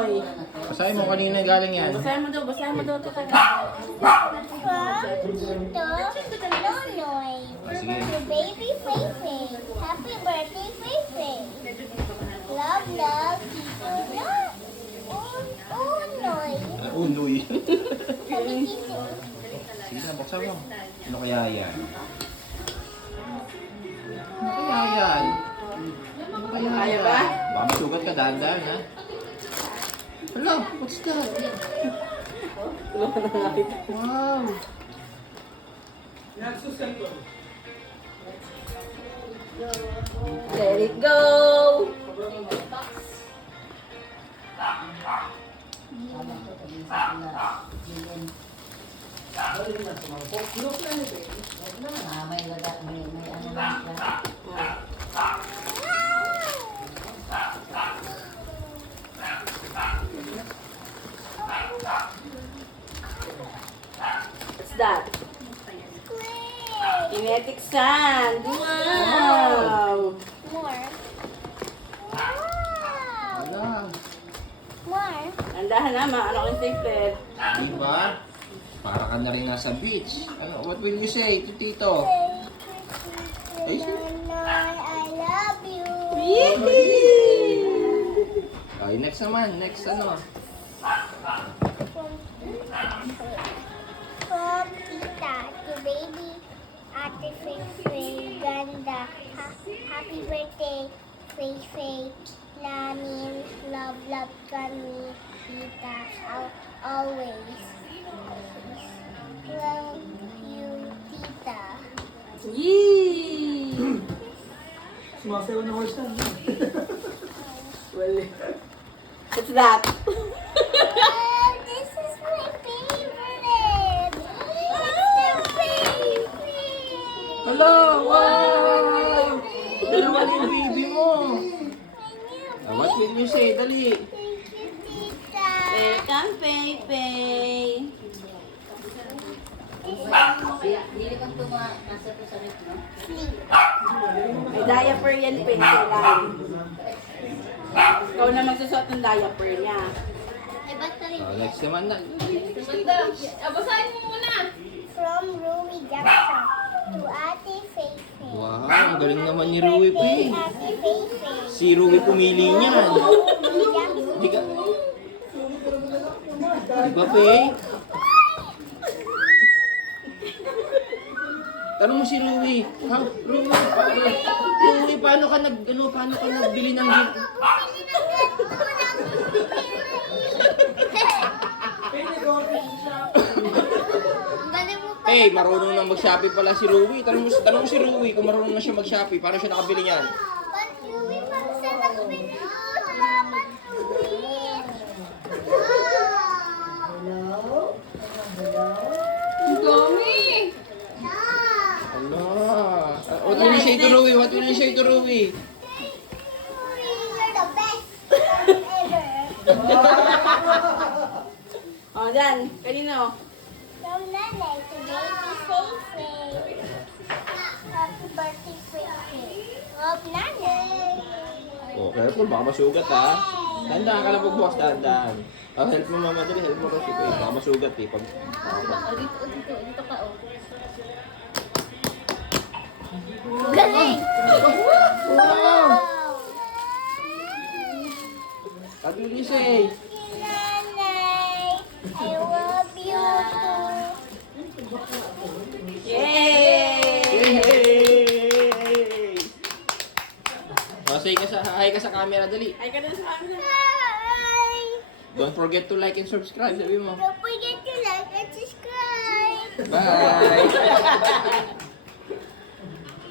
Nonoy. Basahin mo kanina galing yan. Basahin mo daw ito. From Tito Nonoy. Sige. To baby Feifei. Happy birthday, Feifei. Love, love, Tito Nonoy. Unoy. Sabi Tito. Sige na, buksan mo. Ano kaya yan? Ano kaya yan? Ano kaya Kaya yan? ba? Baka masugat ka, dahan-dahan ha? Hello, what's that? Wow! Let it go! What's that? Squid. Kinetic sand. Wow! More. Wow. Wala. More. Andahan na, maano kang stapler. Diba? Para ka na rin nasa beach. Ano, what will you say to Tito? Thank you, Tito Nonoy. I love you. Okay, next naman. Next ano? From Tita to baby Ate Feifei Ganda. Happy birthday, Feifei. Namin love, love kami, Tita. Always. Love you, Tita. Yee! Sumasayaw na horse na. Well, what's that? Oh, this is my favorite. It's the favorite. Hello! Wow! Dalawa yung baby mo. What will you say? Dali. Thank you, Tita. Welcome, Pepe. May diaper yan, Pepe. Ikaw na magsusot ng diaper niya. Next naman na. From Rui Jackson to Ate Feifei. Wow, ang galing naman ni Rui, Birthday, Pe. Ate Feifei. Si Rui pumili niyan. Rui Jackson. Di ka... Diba, Pe? Tanong mo si Rui. Ha? Rui, paano ka nagbili ng gift? Eh, marunong nang mag-Shopee pala si Rui. Tanong mo si Rui kung marunong na siya mag-Shopee. Paano siya nakabili niyan? Rui, paksa na kami. Salamat, Rui. Ano? What will you say to Rui? What will you say to Rui? Rui, you're the best ever. O, Dan. Kanino? From Nanay to baby Feifei. Happy birthday, Feifei. Of Nanay. Oh, careful. Baka masugat ha. Dahan-dahan ka lang pagbukas. Dahan-dahan. Oh, help mo mama dali. Help mo kasi ko. Baka masugat eh. Pag... Galing! Wow! What will you say? Nanay, I love you too. Yay! Yay! Oh, say ka hi ka sa camera, dali. Ay, ka na sa amin. Bye! Don't forget to like and subscribe, sabi mo. Don't forget to like and subscribe. Bye!